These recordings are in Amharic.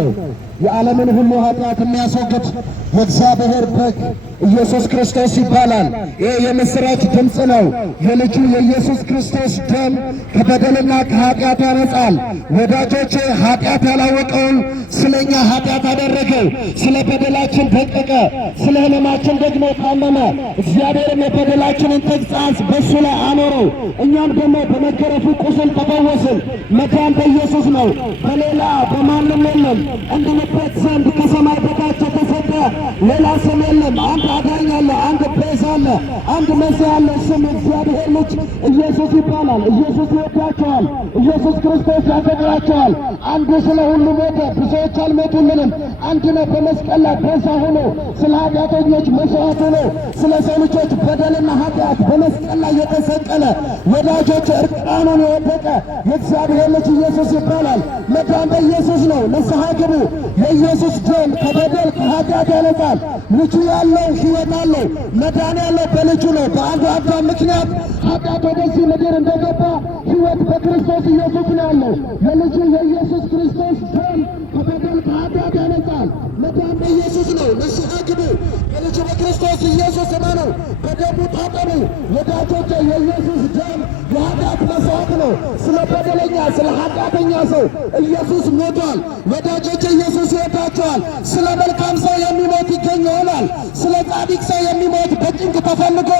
ነው። የዓለምን ሁሉ ኃጢአት የሚያስወግድ የእግዚአብሔር በግ ኢየሱስ ክርስቶስ ይባላል። ይህ የምሥራች ድምፅ ነው። የልጁ የኢየሱስ ክርስቶስ ደም ከበደልና ከኃጢአት ያነጻል። ወዳጆቼ ኃጢአት ያላወቀውን ስለኛ ኃጢአት አደረገው። ስለ በደላችን ደቀቀ፣ ስለ ሕመማችን ደግሞ ታመመ። እግዚአብሔርም የበደላችንን ተግሣጽ በእሱ ላይ አኖረው። እኛም ደግሞ በመገረፉ ቁስል ተፈወስን። መዳን በኢየሱስ ነው፣ በሌላ በማንም የለም። እንድንበት ዘንድ ከሰማይ በታች የተሰጠ ሌላ ስም የለም። አንድ አዳኝ አለ፣ አንድ ቤዛ አለ፣ አንድ መሲህ አለ። ስም እግዚአብሔር ልጅ ኢየሱስ ይባላል። ኢየሱስ ይወዳቸዋል። ኢየሱስ ክርስቶስ ያከብራቸዋል። አንዱ ስለ ሁሉ ሞተ፣ ብዙዎች አልሞቱልንም። አንድ ነው በመስቀል ላይ ቤዛ ሆኖ ስለ ኃጢአተኞች መሥዋዕት ሆኖ ስለ ሰው ልጆች በደልና ኃጢአት በመስቀል ላይ የተሰቀለ ወዳጆች እርቃኑን የወደቀ የእግዚአብሔር ልጅ ኢየሱስ ይባላል። መዳን በኢየሱስ ነው። ንስሐ ግቡ። የኢየሱስ ደም ከበደል ከኃጢአት ያነጻል። ልጁ ያለው ሕይወት አለው። መዳን ያለው በልጁ ነው። በአንዱ አዳም ምክንያት ኃጢአት ወደዚህ ምድር እንደገባ ሕይወት በክርስቶስ ኢየሱስ ነው ያለው። የልጁ የኢየሱስ ክርስቶስ ደም ከበደል ከኃጢአት ያነጻል። መዳን በኢየሱስ ነው። ንስሐ ግቡ። በልጁ በክርስቶስ ኢየሱስ እመኑ፣ በደሙ ታጠቡ። ወዳጆቼ የኢየሱስ ደም የኃጢአት መሥዋዕት ነው። ስለ በደለኛ ስለ ኃጢአተኛ ሰው ኢየሱስ ሞቷል። ወዳጆቼ ኢየሱስ ይወዳቸዋል። ስለ መልካም ሰው የሚሞት ይገኝ ይሆናል። ስለ ጻድቅ ሰው የሚሞት በጭንቅ ተፈልጎ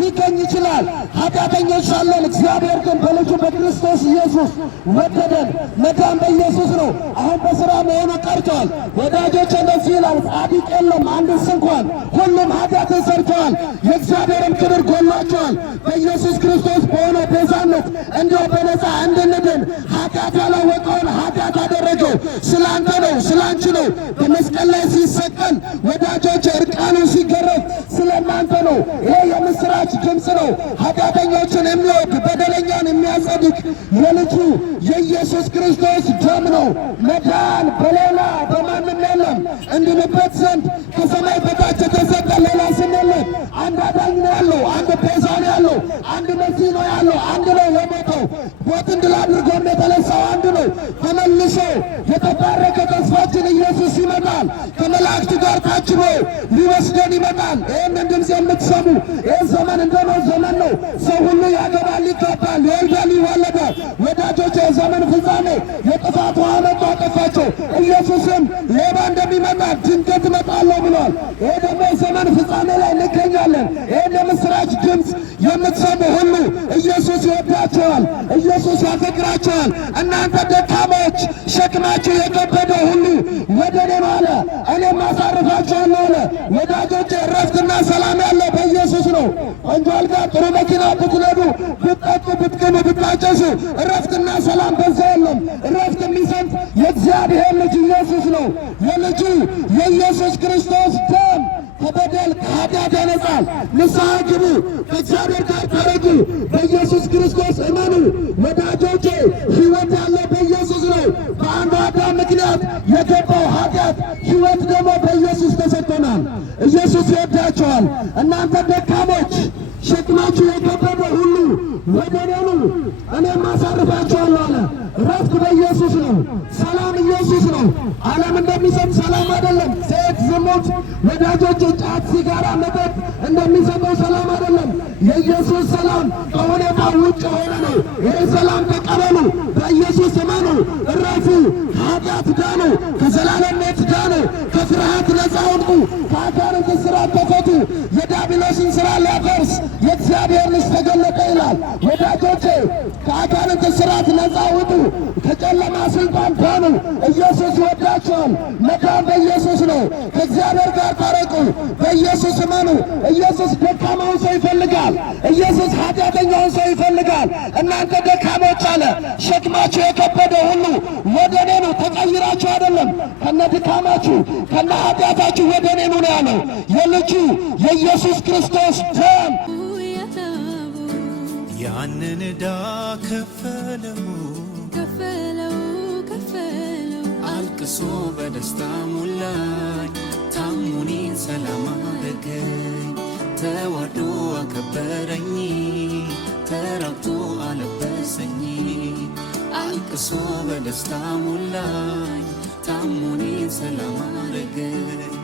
ሊገኝ ይችላል። ኃጢአተኞች ሳለን እግዚአብሔር ግን በልጁ በክርስቶስ ኢየሱስ ወደደን። መዳን በኢየሱስ ነው። አሁን በሥራ መሆኑ ቀርቷል። ወዳጆች እንደዚህ ይላል፣ ጻድቅ የለም አንድስ እንኳን፣ ሁሉም ኃጢአትን ሰርተዋል፣ የእግዚአብሔርም ክብር ጎድሏቸዋል። በኢየሱስ ክርስቶስ በሆነ ቤዛነት እንዲሁ በነፃ እንድንድን ኃጢአት ያላወቀውን ኃጢአት አደረገው። ስለ አንተ ነው፣ ስለ አንቺ ነው። በመስቀል ላይ ሲሰቀል ወዳጆች እርቃኑ ሲገረፍ ስለ እናንተ ነው። ይሄ የምሥራች ድምፅ ነው። ኃጢአተኞችን የሚወድ በደለኛን የሚያጸድቅ የልጁ የኢየሱስ ክርስቶስ ደም ነው። መዳን በሌላ በማንም የለም። እንድንበት ዘንድ ከሰማይ በታች የተሰጠ ሌላ ስም የለም። አንድ አዳኝ ነው ያለው፣ አንድ ቤዛ ነው ያለው፣ አንድ መሲህ ነው ያለው፣ አንድ ነው የሞተው። ሞትን ድል አድርጎም የተነሳው አንድ ነው። ተመልሶ የተባረከ ተስፋችን ኢየሱስ ይመጣል። ከመላእክት ጋር ታጅቦ ሊወስደን ይመጣል። ይህንን ድምፅ የምትሰሙ ይህ ዘመን እንደኖ ዘመን ነው። ሰው ሁሉ ያገባል፣ ይጋባል፣ ይወልዳል፣ ይዋለዳል። ወዳጆች የዘመን ፍጻሜ የጥፋት ውሃ መጥቶ አጠፋቸው። ኢየሱስም ሌባ እንደሚመጣ ድንገት እመጣለሁ ብሏል። ይህ ደግሞ የዘመን ፍጻሜ ላይ እንገኛለን። ይህን የምሥራች ድምፅ የምትሰሙ ሁሉ ኢየሱስ ይወዳቸዋል፣ ኢየሱስ ያፈቅራቸዋል። እናንተ ደካሞች ሸክማችሁ የከበደ ሁሉ ወደ እኔ ነው አለ፣ እኔም አሳርፋችኋለሁ አለ። ወዳጆች እረፍትና ሰላም ያለው በኢየሱስ ነው። ቆንጆ አልጋ፣ ጥሩ መኪና ብትነዱ፣ ብትጠጡ፣ ብትቅሙ፣ ብታጨሱ እረፍትና ሰላም በዛ የለም። እረፍት የሚሰጥ የእግዚአብሔር ልጅ ኢየሱስ ነው። የልጁ የኢየሱስ ክርስቶስ ደም ከበደል ከኃጢአት ያነጻል። ንስሐ ግቡ፣ ከእግዚአብሔር ጋር ታረቁ፣ በኢየሱስ ክርስቶስ እመኑ። ወዳጆቼ ሕይወት ያለው በኢየሱስ ነው። በአንዱ አዳም ምክንያት የገባው ኃጢአት ሕይወት ደግሞ በኢየሱስ ተሰጥቶናል። ኢየሱስ ይወዳቸዋል። እናንተ ደካሞች ሸክማችሁ የከበደ ሁሉ ወደ እኔ ኑ፣ እኔም አሳርፋችኋለሁ አለ። ረፍት በኢየሱስ ነው። ሰላም ኢየሱስ ነው። ዓለም እንደሚሰጥ ሰላም አይደለም። ሴት፣ ዝሙት፣ ወዳጆች፣ ጫት፣ ሲጋራ፣ መጠጥ እንደሚሰጠው ሰላም አይደለም። የኢየሱስ ሰላም ከሁኔታ ውጭ የሆነ ነው። ይህ ሰላም ተቀበሉ፣ በኢየሱስ እመኑ፣ እረፉ፣ ከኃጢአት ዳኑ፣ ከዘላለም ሞት ዳኑ፣ ከፍርሃት ነፃ ውጡ፣ ከአጋንንት ሥራት ተፈቱ። የዲያብሎስን ሥራ ሊያፈርስ የእግዚአብሔር ልጅ ተገለጠ ይላል። ወዳጆቼ ከአጋንንት ሥራት ነፃ ውጡ፣ ከጨለማ ሥልጣን ዳኑ። ኢየሱስ ይወዳቸዋል። መዳን በኢየሱስ ነው። ከእግዚአብሔር ጋር ታረቁ፣ በኢየሱስ እመኑ። ኢየሱስ ደካማውን ሰው ይፈልጋል። ኢየሱስ ኃጢአተኛውን ሰው ይፈልጋል። እናንተ ደካሞች አለ፣ ሸክማችሁ የከበደ ሁሉ ወደ እኔ ኑ። ተቀይራችሁ አይደለም፣ ከነ ድካማችሁ ከነ ኃጢአታችሁ ወደ እኔ ኑ ነው ያለው። የልጁ የኢየሱስ ክርስቶስ ደም ያንን ዕዳ ከፈለው አልቅሶ በደስታ ሞላኝ። ታሙኔን ሰላም አረገኝ፣ ተዋዶ አከበረኝ፣ ተራብቶ አለበሰኝ። አልቅሶ በደስታ ሞላኝ፣ ታሞኔን ሰላም አረገኝ